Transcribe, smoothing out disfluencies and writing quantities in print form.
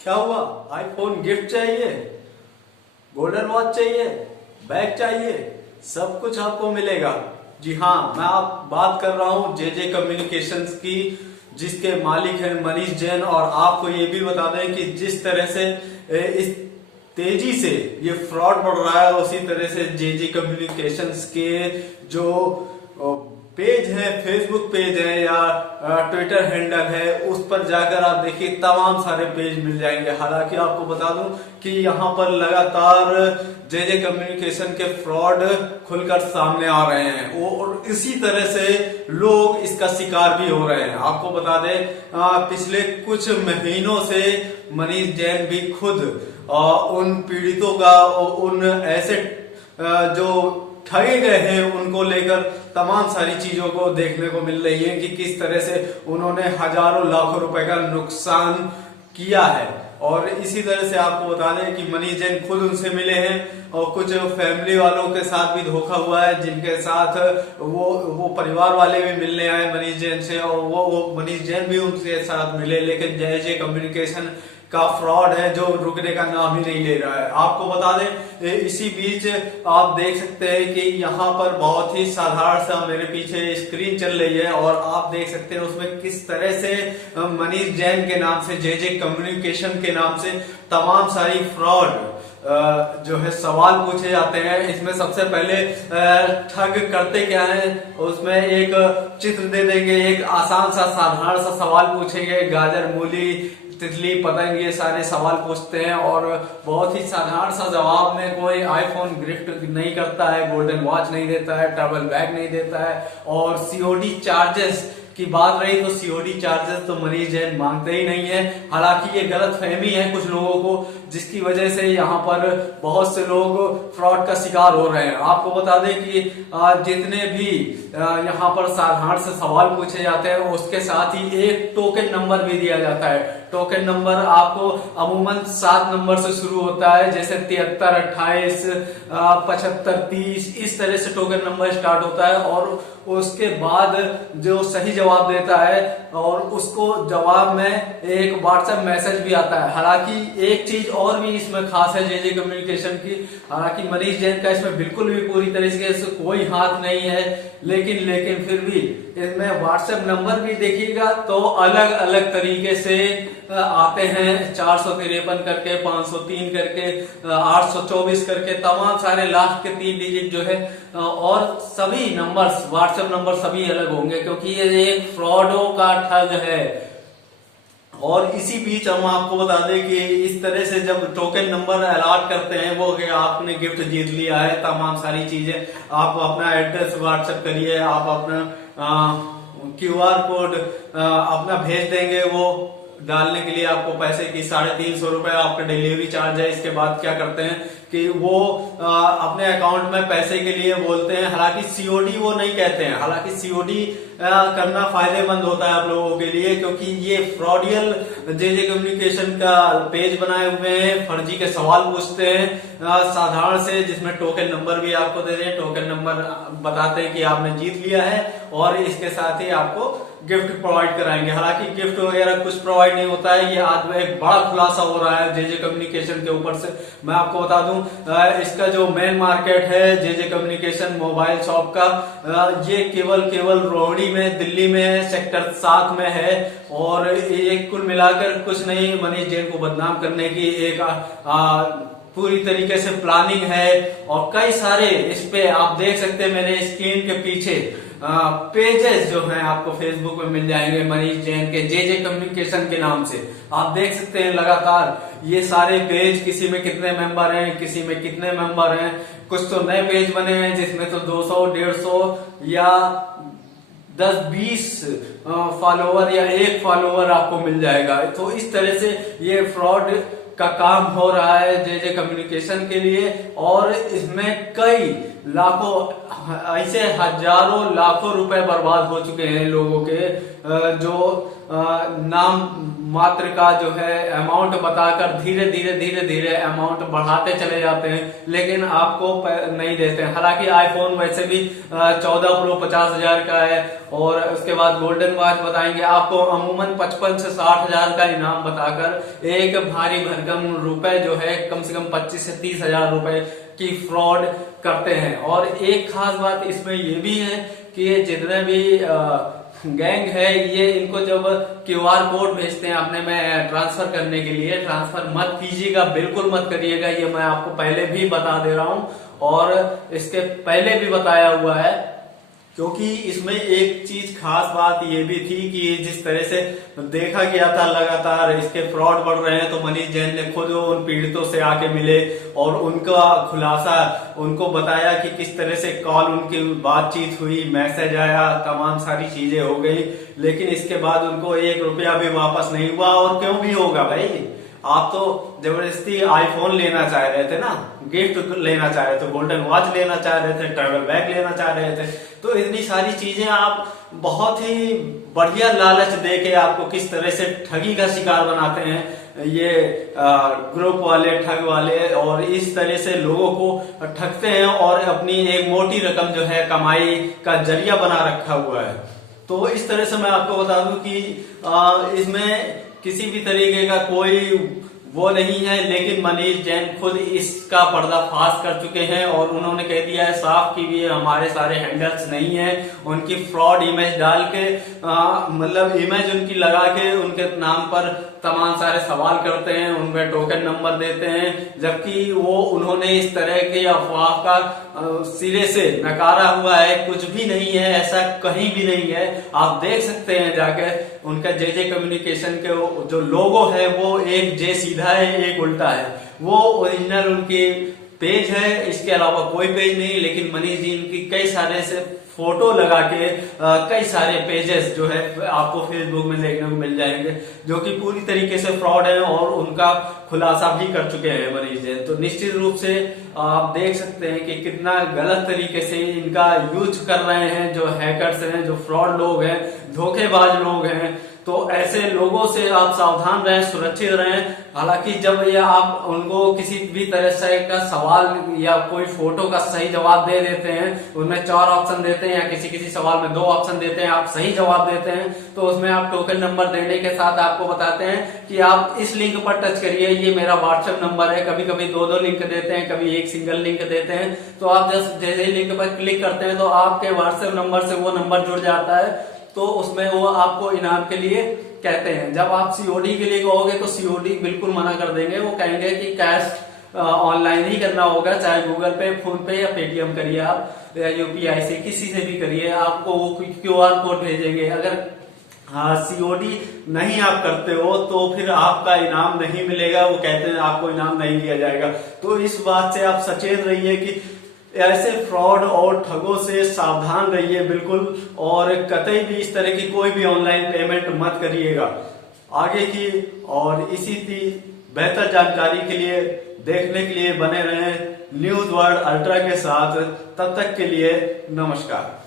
क्या हुआ? IPhone gift चाहिए, गोल्डन वॉच चाहिए, बैग चाहिए, सब कुछ आपको मिलेगा। जी हाँ, मैं आप बात कर रहा हूँ जेजे कम्युनिकेशंस की, जिसके मालिक हैं मनीष जैन। और आपको ये भी बता दें कि जिस तरह से इस तेजी से ये फ्रॉड बढ़ रहा है, उसी तरह से जेजे कम्युनिकेशंस के जो पेज है, फेसबुक पेज है या ट्विटर हैंडल है, उस पर जाकर आप देखिए तमाम सारे पेज मिल जाएंगे। हालांकि आपको बता दूं कि यहाँ पर लगातार जेजे कम्युनिकेशन के फ्रॉड खुलकर सामने आ रहे हैं और इसी तरह से लोग इसका शिकार भी हो रहे हैं। आपको बता दें पिछले कुछ महीनों से मनीष जैन भी खुद उन पीड़ितों का, उन ऐसे जो ठगे गए हैं उनको लेकर तमाम सारी चीजों को देखने को मिल रही है कि किस तरह से उन्होंने हजारों लाखों रुपए का नुकसान किया है। और इसी तरह से आपको बता दें कि मनीष जैन खुद उनसे मिले हैं और कुछ फैमिली वालों के साथ भी धोखा हुआ है, जिनके साथ वो परिवार वाले भी मिलने आए मनीष जैन से और वो मनीष जैन भी उनके साथ मिले, लेकिन जेजे कम्युनिकेशन का फ्रॉड है जो रुकने का नाम ही नहीं ले रहा है। आपको बता दें इसी बीच आप देख सकते हैं कि यहाँ पर बहुत ही साधारण सा मेरे पीछे स्क्रीन चल रही है और आप देख सकते हैं उसमें किस तरह से मनीष जैन के नाम से, जेजे कम्युनिकेशन के नाम से तमाम सारी फ्रॉड जो है सवाल पूछे जाते हैं। इसमें सबसे पहले ठग करते क्या है, उसमें एक चित्र दे देंगे, एक आसान सा साधारण सा सवाल पूछेंगे, गाजर, मूली, तितली, पतंग, ये सारे सवाल पूछते हैं और बहुत ही साधारण सा जवाब में कोई आईफोन गिफ्ट नहीं करता है, गोल्डन वॉच नहीं देता है, ट्रैवल बैग नहीं देता है। और सीओडी चार्जेस की बात रही तो सीओडी चार्जेस तो मनीष जैन मांगते ही नहीं है। हालांकि ये गलत फहमी है कुछ लोगों को, जिसकी वजह से यहाँ पर बहुत से लोग फ्रॉड का शिकार हो रहे हैं। आपको बता दें कि जितने भी यहाँ पर साधारण से सवाल पूछे जाते हैं उसके साथ ही एक टोकन नंबर भी दिया जाता है। टोकन नंबर आपको अमूमन 7 नंबर से शुरू होता है, जैसे 73, 28, 75, 30, इस तरह से टोकन नंबर स्टार्ट होता है। और उसके बाद जो सही जवाब देता है और उसको जवाब में एक व्हाट्सएप मैसेज भी आता है। हालांकि एक चीज और भी इसमें खास है जेजे कम्युनिकेशन की, हालांकि मनीष जैन का इसमें बिल्कुल भी पूरी तरीके से कोई हाथ नहीं है, लेकिन फिर भी इसमें व्हाट्सएप नंबर भी देखिएगा तो अलग अलग तरीके से आते हैं, 453 करके, 503 करके, 824 करके, तमाम सारे लास्ट के 3 डिजिट जो है और सभी नंबर्स, व्हाट्सएप नंबर सभी अलग होंगे क्योंकि ये एक फ्रॉडों का ठग है। और इसी बीच हम आपको बता दें कि इस तरह से जब टोकन नंबर अलॉट करते हैं वो कि आपने गिफ्ट जीत लिया है, तमाम सारी चीजें, आप अपना एड्रेस व्हाट्सएप करिए, आप अपना क्यूआर कोड अपना भेज देंगे, वो डालने के लिए आपको पैसे की 350 रुपए आपका डिलीवरी चार्ज है। इसके बाद क्या करते हैं कि वो अपने अकाउंट में पैसे के लिए बोलते हैं, हालांकि सीओडी वो नहीं कहते हैं। हालांकि सीओडी करना फायदेमंद होता है आप लोगों के लिए, क्योंकि ये फ्रॉडियल जेजे कम्युनिकेशन का पेज बनाए हुए हैं, फर्जी के सवाल पूछते हैं साधारण से, जिसमें टोकन नंबर भी आपको दे दें, टोकन नंबर बताते हैं कि आपने जीत लिया है और इसके साथ ही आपको गिफ्ट प्रोवाइड कराएंगे। हालांकि गिफ्ट वगैरह कुछ प्रोवाइड नहीं होता है। ये आज एक बड़ा खुलासा हो रहा है जेजे कम्युनिकेशन के ऊपर से। मैं आपको बता दूं इसका जो मेन मार्केट है जेजे कम्युनिकेशन मोबाइल शॉप का, ये केवल रोहिणी में, दिल्ली में, सेक्टर 7 में है। और ये कुल मिलाकर कुछ नहीं, मनीष जैन को बदनाम करने की एक पूरी तरीके से प्लानिंग है। और कई सारे इस पे आप देख सकते हैं मेरे स्क्रीन के पीछे पेजेस जो हैं आपको फेसबुक में मिल जाएंगे मनीष जैन के, जेजे कम्युनिकेशन के नाम से। आप देख सकते हैं लगातार ये सारे पेज, किसी में कितने मेंबर हैं, किसी में कितने मेंबर हैं। कुछ तो नए पेज बने हैं जिसमें तो 200, 150 या 10-20 फॉलोवर या 1 फॉलोवर आपको मिल जाएगा। तो इस तरह से ये फ्रॉड का काम हो रहा है जेजे कम्युनिकेशन के लिए। और इसमें कई लाखों, ऐसे हजारों लाखों रुपए बर्बाद हो चुके हैं लोगों के, जो नाम मात्र का जो है अमाउंट बताकर धीरे धीरे अमाउंट बढ़ाते चले जाते हैं, लेकिन आपको नहीं देते हैं। हालांकि आईफोन वैसे भी 14 प्रो 50,000 का है और उसके बाद गोल्डन गोल्डन वॉच बताएंगे, आपको अमूमन 55 से 60 हजार का इनाम बताकर एक भारी भरकम रुपए जो है कम से कम 25 से 30 हजार रुपए की फ्रॉड करते हैं। और एक खास बात इसमें ये भी है कि ये जितने भी गैंग है ये इनको जब क्यूआर कोड भेजते हैं अपने में ट्रांसफर करने के लिए, ट्रांसफर मत कीजिएगा, बिल्कुल मत करिएगा। ये मैं आपको पहले भी बता दे रहा हूं और इसके पहले भी बताया हुआ है, क्योंकि इसमें एक चीज खास बात ये भी थी कि जिस तरह से देखा गया था लगातार इसके फ्रॉड बढ़ रहे हैं, तो मनीष जैन ने खुद उन पीड़ितों से आके मिले और उनका खुलासा उनको बताया कि किस तरह से कॉल उनकी बातचीत हुई, मैसेज आया, तमाम सारी चीजें हो गई, लेकिन इसके बाद उनको 1 रुपया भी वापस नहीं हुआ। और क्यों भी होगा भाई, आप तो जबरदस्ती आईफोन लेना चाह रहे थे ना, गिफ्ट लेना चाह रहे थे, गोल्डन वॉच लेना चाह रहे थे, ट्रैवल बैग लेना चाह रहे थे, तो इतनी सारी चीजें आप बहुत ही बढ़िया लालच देके आपको किस तरह से ठगी का शिकार बनाते हैं ये ग्रुप वाले, ठग वाले, और इस तरह से लोगों को ठगते हैं और अपनी एक मोटी रकम जो है कमाई का जरिया बना रखा हुआ है। तो इस तरह से मैं आपको बता दूं कि इसमें किसी भी तरीके का कोई वो नहीं है, लेकिन मनीष जैन खुद इसका पर्दाफाश कर चुके हैं और उन्होंने कह दिया है साफ कि ये हमारे सारे हैंडल्स नहीं है, उनकी फ्रॉड इमेज डाल के मतलब इमेज उनकी लगा के उनके नाम पर तमाम सारे सवाल करते हैं, उनमें टोकन नंबर देते हैं, जबकि वो उन्होंने इस तरह की अफवाह का सिरे से नकारा हुआ है। कुछ भी नहीं है, ऐसा कहीं भी नहीं है। आप देख सकते हैं जाके उनका जे कम्युनिकेशन के जो लोगो है वो एक जे सीधा है, एक उल्टा है, वो ओरिजिनल उनकी पेज है, इसके अलावा कोई पेज नहीं। लेकिन मनीष जी इनकी कई सारे से फोटो लगा के कई सारे पेजेस जो है आपको फेसबुक में देखने को मिल जाएंगे जो कि पूरी तरीके से फ्रॉड है और उनका खुलासा भी कर चुके हैं मनीष जैन। तो निश्चित रूप से आप देख सकते हैं कि कितना गलत तरीके से इनका यूज कर रहे हैं जो हैकर्स हैं, जो फ्रॉड लोग हैं, धोखेबाज लोग हैं। तो ऐसे लोगों से आप सावधान रहें, सुरक्षित रहें। हालांकि जब ये आप उनको किसी भी तरह से का सवाल या कोई फोटो का सही जवाब दे देते हैं, उनमें 4 ऑप्शन देते हैं या किसी किसी सवाल में 2 ऑप्शन देते हैं, आप सही जवाब देते हैं तो उसमें आप टोकन नंबर देने के साथ आपको बताते हैं कि आप इस लिंक पर टच करिए, ये मेरा व्हाट्सएप नंबर है। कभी कभी 2-2 लिंक देते हैं, कभी एक सिंगल लिंक देते हैं। तो आप जैसे ही लिंक पर क्लिक करते हैं तो आपके व्हाट्सएप नंबर से वो नंबर जुड़ जाता है, तो उसमें वो आपको इनाम के लिए कहते हैं। जब आप सीओडी के लिए कहोगे तो सीओडी बिल्कुल मना कर देंगे, वो कहेंगे कि कैश ऑनलाइन ही करना होगा, चाहे गूगल पे, फोन पे या पेटीएम करिए आप, या यूपीआई से किसी से भी करिए, आपको वो क्यूआर कोड भेजेंगे। अगर सीओडी नहीं आप करते हो तो फिर आपका इनाम नहीं मिलेगा, वो कहते हैं आपको इनाम नहीं दिया जाएगा। तो इस बात से आप सचेत रहिए कि ऐसे फ्रॉड और ठगों से सावधान रहिए बिल्कुल, और कतई भी इस तरह की कोई भी ऑनलाइन पेमेंट मत करिएगा आगे की। और इसी बेहतर जानकारी के लिए देखने के लिए बने रहें न्यूज वर्ल्ड अल्ट्रा के साथ। तब तक के लिए नमस्कार।